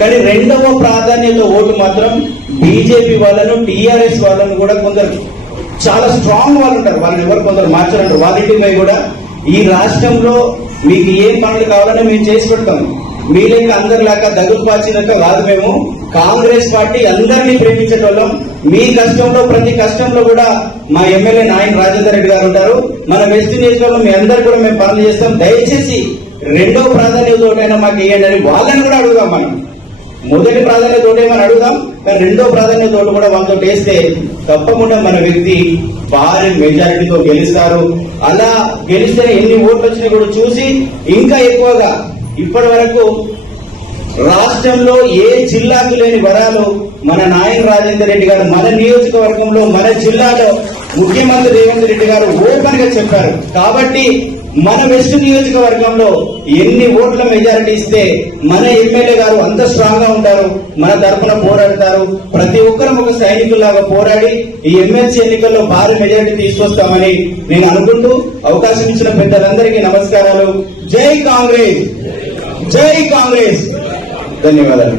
కానీ రెండవ ప్రాధాన్యత ఓటు మాత్రం బీజేపీ వాళ్ళను, టీఆర్ఎస్ వాళ్ళను కూడా కొందరు చాలా స్ట్రాంగ్ వాళ్ళు ఉంటారు, వాళ్ళని ఎవరు కొందరు మార్చారంటారు. వాళ్ళింటిపై కూడా ఈ రాష్ట్రంలో మీకు ఏం పనులు కావాలని మేము చేసి పెడతాం. మీ లెక్క అందరిలాగా దగ్గుపాచినట్టు కాదు. మేము కాంగ్రెస్ పార్టీ అందరినీ ప్రేమించేటోళ్ళం. మీ కష్టంలో, ప్రతి కష్టంలో కూడా మా ఎమ్మెల్యే నాయన రాజేందర్ రెడ్డి గారు ఉంటారు. మన వెస్ట్ నియోజకవర్గంలో మీ అందరు కూడా మేము పనులు చేస్తాం. దయచేసి రెండవ ప్రాధాన్యత ఓటైనా మాకు ఇవ్వండి అని వాళ్ళని కూడా అడుగుదాం. మనం మొదటి ప్రాధాన్యత ఓటేమని అడుగుదాం, కానీ రెండో ప్రాధాన్యత ఓటు కూడా వాళ్ళతో వేస్తే తప్పకుండా మన వ్యక్తి భారీ మెజారిటీతో గెలుస్తారు. అలా గెలిస్తే ఎన్ని ఓట్లు వచ్చినాయి కూడా చూసి ఇంకా ఎక్కువగా ఇప్పటి వరకు రాష్ట్రంలో ఏ జిల్లాకు లేని వరాలు మన నాయన రాజేందర్ రెడ్డి గారు మన నియోజకవర్గంలో, మన జిల్లాలో ముఖ్యమంత్రి రేవంత్ రెడ్డి గారు ఓపెన్ గా చెప్పారు. కాబట్టి మన వెస్ట్ నియోజకవర్గంలో ఎన్ని ఓట్ల మెజారిటీ ఇస్తే మన ఎమ్మెల్యే గారు అంత స్ట్రాంగ్ గా ఉంటారు, మన తరఫున పోరాడతారు. ప్రతి ఒక్కరం ఒక సైనికుల్లాగా పోరాడి ఈ ఎమ్మెల్సీ ఎన్నికల్లో భారీ మెజారిటీ తీసుకొస్తామని నేను అనుకుంటూ అవకాశం ఇచ్చిన పెద్దలందరికీ నమస్కారాలు. జై కాంగ్రెస్, జై కాంగ్రెస్. ధన్యవాదాలు.